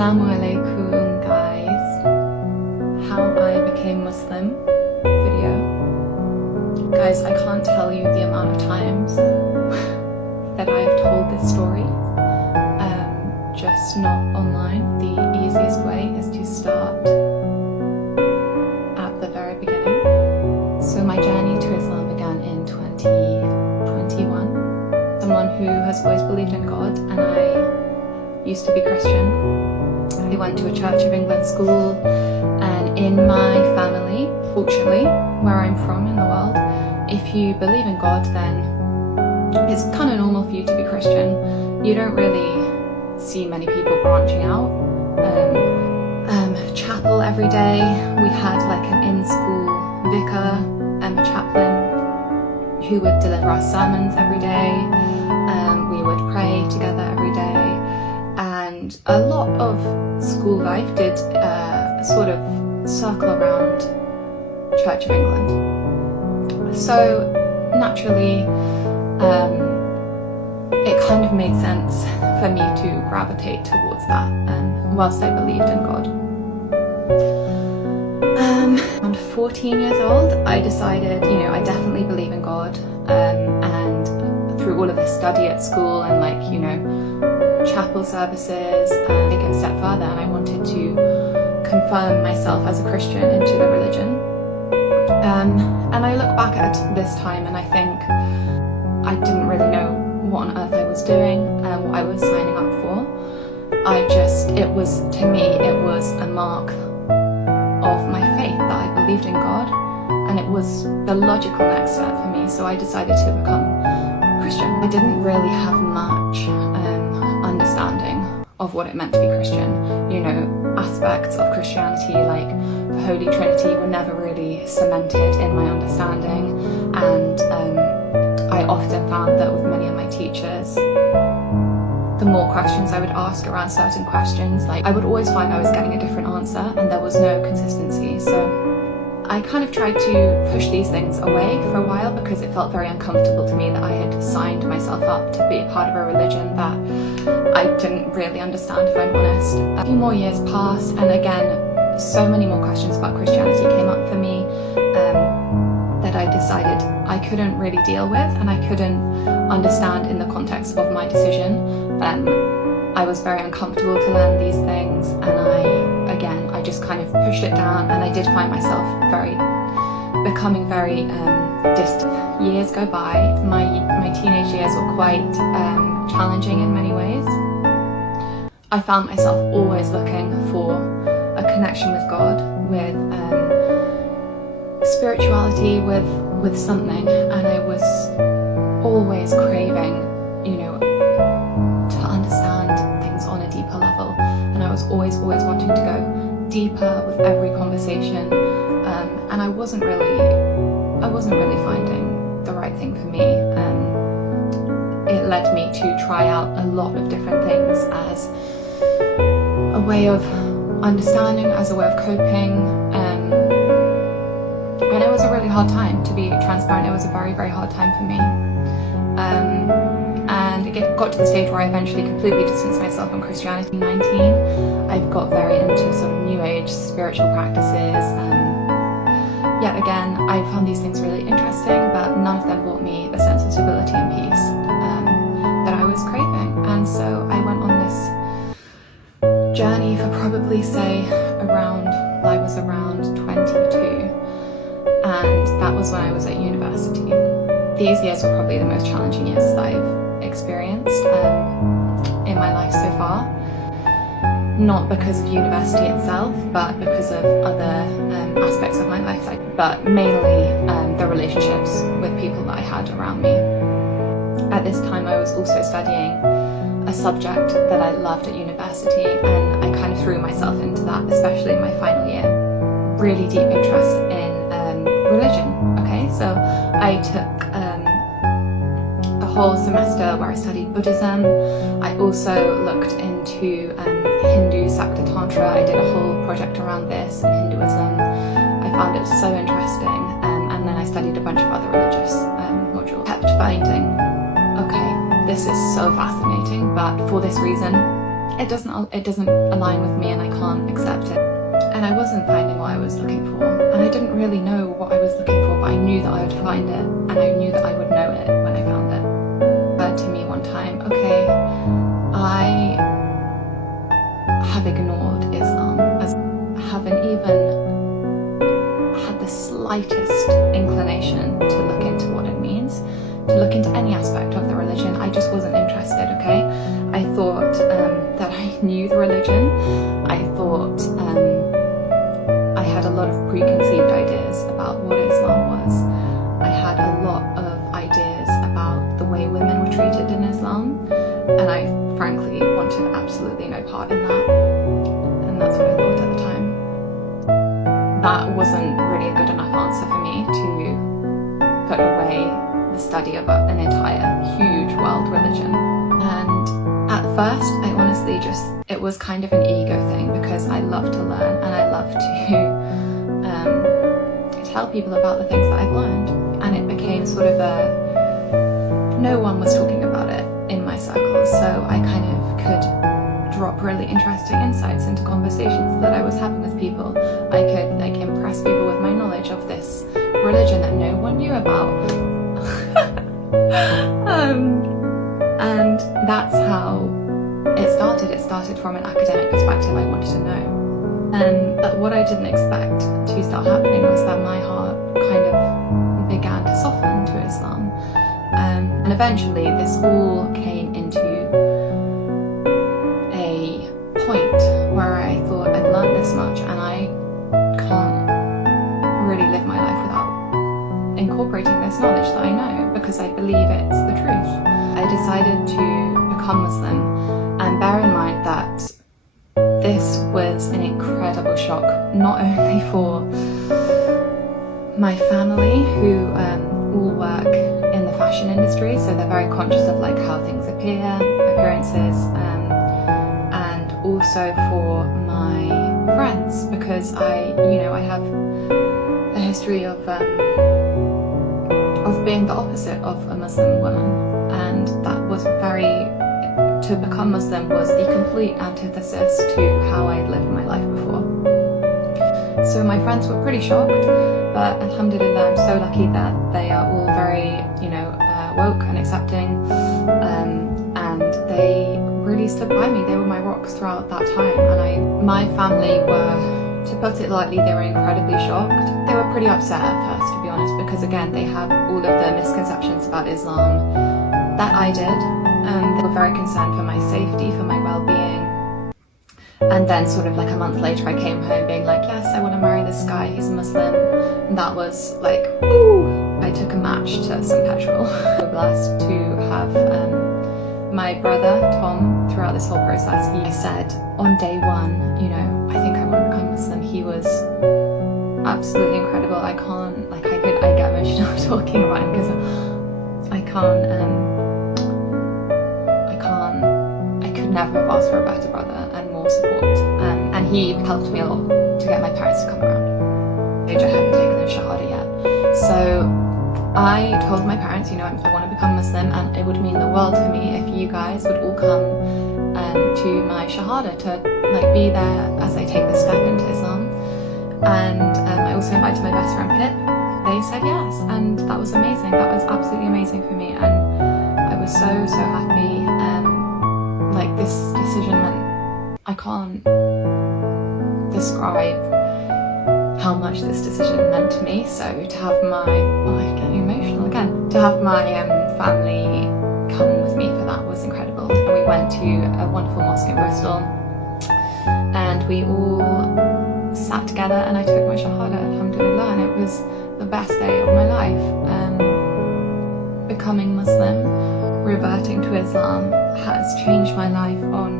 Assalamu alaikum guys. How I became Muslim video. Guys, I can't tell you the amount of times that I have told this story, just not online. The easiest way is to start at the very beginning. So my journey to Islam began in 2021. Someone who has always believed in God, and I used to be Christian. I went to a Church of England school, and in my family, fortunately, where I'm from in the world, if you believe in God, then it's kind of normal for you to be Christian. You don't really see many people branching out. Chapel every day. We had like an in-school vicar, a chaplain, who would deliver our sermons every day. We would pray together every day. And a lot of school life did sort of circle around Church of England. So naturally, it kind of made sense for me to gravitate towards that, whilst I believed in God. Around 14 years old, I decided, I definitely believe in God, and through all of this study at school and chapel services, take it a step further, and I wanted to confirm myself as a Christian into the religion. And I look back at this time and I think I didn't really know what on earth I was doing and what I was signing up for. To me, it was a mark of my faith that I believed in God, and it was the logical next step for me, so I decided to become Christian. I didn't really have much understanding of what it meant to be Christian. Aspects of Christianity like the Holy Trinity were never really cemented in my understanding, and I often found that with many of my teachers, the more questions I would ask around certain questions, I would always find I was getting a different answer and there was no consistency. So I kind of tried to push these things away for a while because it felt very uncomfortable to me that I had signed myself up to be a part of a religion that I didn't really understand, if I'm honest. A few more years passed, and again, so many more questions about Christianity came up for me that I decided I couldn't really deal with, and I couldn't understand in the context of my decision. I was very uncomfortable to learn these things, and I just kind of pushed it down, and I did find myself becoming very distant. Years go by. My teenage years were quite challenging in many ways. I found myself always looking for a connection with God, with spirituality, with something, and I was always craving, to understand things on a deeper level, and I was always wanting to go deeper with every conversation, and I wasn't really finding the right thing for me. It led me to try out a lot of different things as a way of understanding, as a way of coping, and it was a really hard time, to be transparent. It was a very, very hard time for me, and it got to the stage where I eventually completely distanced myself from Christianity. 19, I've got very into sort of new age spiritual practices. Yet again, I found these things really interesting, but none of them brought me the sense of stability and peace that I was craving. And so I went on this journey for probably, I was around 22, and that was when I was at university. These years were probably the most challenging years that I've experienced in my life so far. Not because of university itself, but because of other aspects of my life, but mainly the relationships with people that I had around me. At this time, I was also studying a subject that I loved at university, and I kind of threw myself into that, especially in my final year. Really deep interest in religion. Okay, so I took a whole semester where I studied Buddhism. I also looked into Hindu Sakta Tantra. I did a whole project around this in Hinduism. I found it so interesting, and then I studied a bunch of other religious modules. Kept finding, okay, this is so fascinating, but for this reason, it doesn't align with me and I can't accept it. And I wasn't finding what I was looking for, and I didn't really know what I was looking for, but I knew that I would find it, and I knew that I would know it when I found it. It occurred to me one time, okay, I have ignored Islam, as I haven't even had the slightest inclination to look into what it means, to look into any aspect of the religion. I just wasn't interested, okay? I thought that I knew the religion. I thought I had a lot of preconceived ideas about what Islam was. I had a lot of ideas about the way women were treated in Islam, and I frankly wanted absolutely no part in that. And that's what I thought at the time. That wasn't really a good enough answer for me to put away the study of an entire huge world religion. And at first, I honestly it was kind of an ego thing, because I love to learn and I love to tell people about the things that I've learned. And it became sort of no one was talking about it in my circles, so I kind of could drop really interesting insights into conversations that I was having with people. I could impress people with my knowledge of this religion that no one knew about. And that's how it started. It started from an academic perspective. I wanted to know. But what I didn't expect to start happening was that my heart kind of began to soften to Islam. And eventually this all came into a point where I thought, I've learned this much and I can't really live my life without incorporating this knowledge that I know, because I believe it's the truth. I decided to become Muslim, and bear in mind that this was an incredible shock, not only for my family, who all work in the fashion industry, so they're very conscious of like how things appearances, and also for my friends, because I have a history of being the opposite of a Muslim woman, and that was to become Muslim was the complete antithesis to how I'd lived my life before. So my friends were pretty shocked, but alhamdulillah, I'm so lucky that they are all very, woke and accepting, and they really stood by me. They were my rocks throughout that time, and my family were, to put it lightly, they were incredibly shocked. They were pretty upset at first, to be honest, because again, they have all of the misconceptions about Islam that I did. They were very concerned for my safety, for my well-being. And then sort of like a month later, I came home being like, yes, I want to marry this guy, he's a Muslim. And that was like, ooh, I took a match to some petrol. We were blessed to have my brother, Tom, throughout this whole process. He said on day one, I think I want to become Muslim. He was absolutely incredible. I get emotional talking about him, because I could never have asked for a better brother and more support. And he helped me a lot to get my parents to come around. I hadn't taken the Shahada yet. So I told my parents, I want to become Muslim, and it would mean the world to me if you guys would all come to my Shahada to be there as I take this step into Islam. And I also invited my best friend Pip. They said yes, and that was amazing. That was absolutely amazing for me, and I was so happy. This decision meant, I can't describe how much this decision meant to me. So to have I'm getting emotional again. To have my family come with me for that was incredible. And we went to a wonderful mosque in Bristol, and we all sat together, and I took my Shahada, alhamdulillah, and it was the best day of my life. Becoming Muslim, reverting to Islam, has changed my life on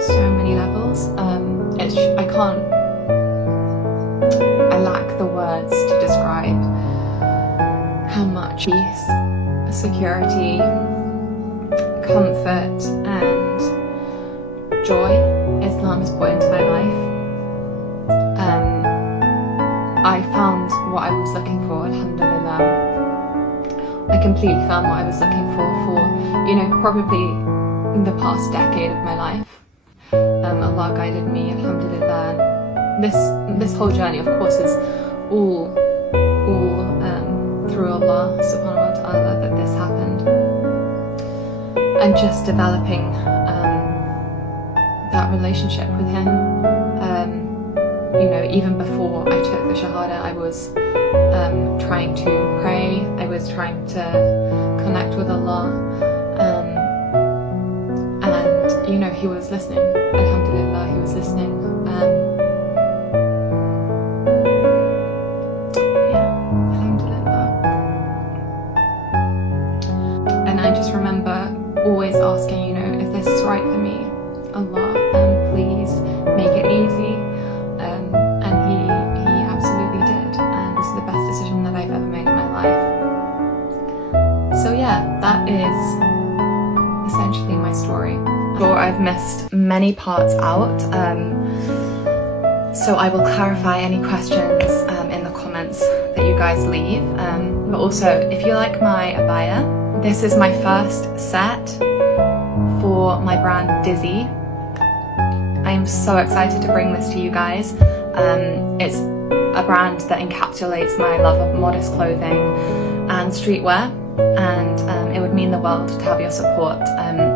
so many levels. I lack the words to describe how much peace, security, comfort and joy Islam has brought into my life. I found what I was looking for, alhamdulillah. I completely found what I was looking for probably the past decade of my life. Allah guided me, alhamdulillah. This whole journey, of course, is all through Allah subhanahu wa ta'ala that this happened. And just developing that relationship with Him. Even before I took the Shahada, I was trying to pray, I was trying to connect with Allah, and He was listening. Alhamdulillah, He was listening. Alhamdulillah. And I just remember always asking, if this is right for me, Allah, please make it easy. And he absolutely did, and it was the best decision that I've ever made in my life. So yeah, that is essentially my story. I'm sure I've missed many parts out, so I will clarify any questions in the comments that you guys leave. But also, if you like my abaya, this is my first set for my brand Dizzy. I am so excited to bring this to you guys. It's a brand that encapsulates my love of modest clothing and streetwear, and it would mean the world to have your support.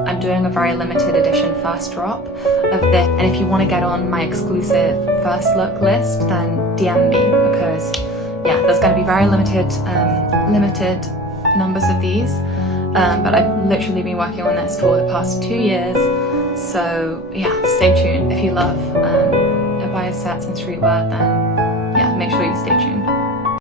I'm doing a very limited edition first drop of this, and if you want to get on my exclusive first look list, then DM me, because there's going to be very limited numbers of these, but I've literally been working on this for the past 2 years. So stay tuned. If you love abaya sets and streetwear, then make sure you stay tuned.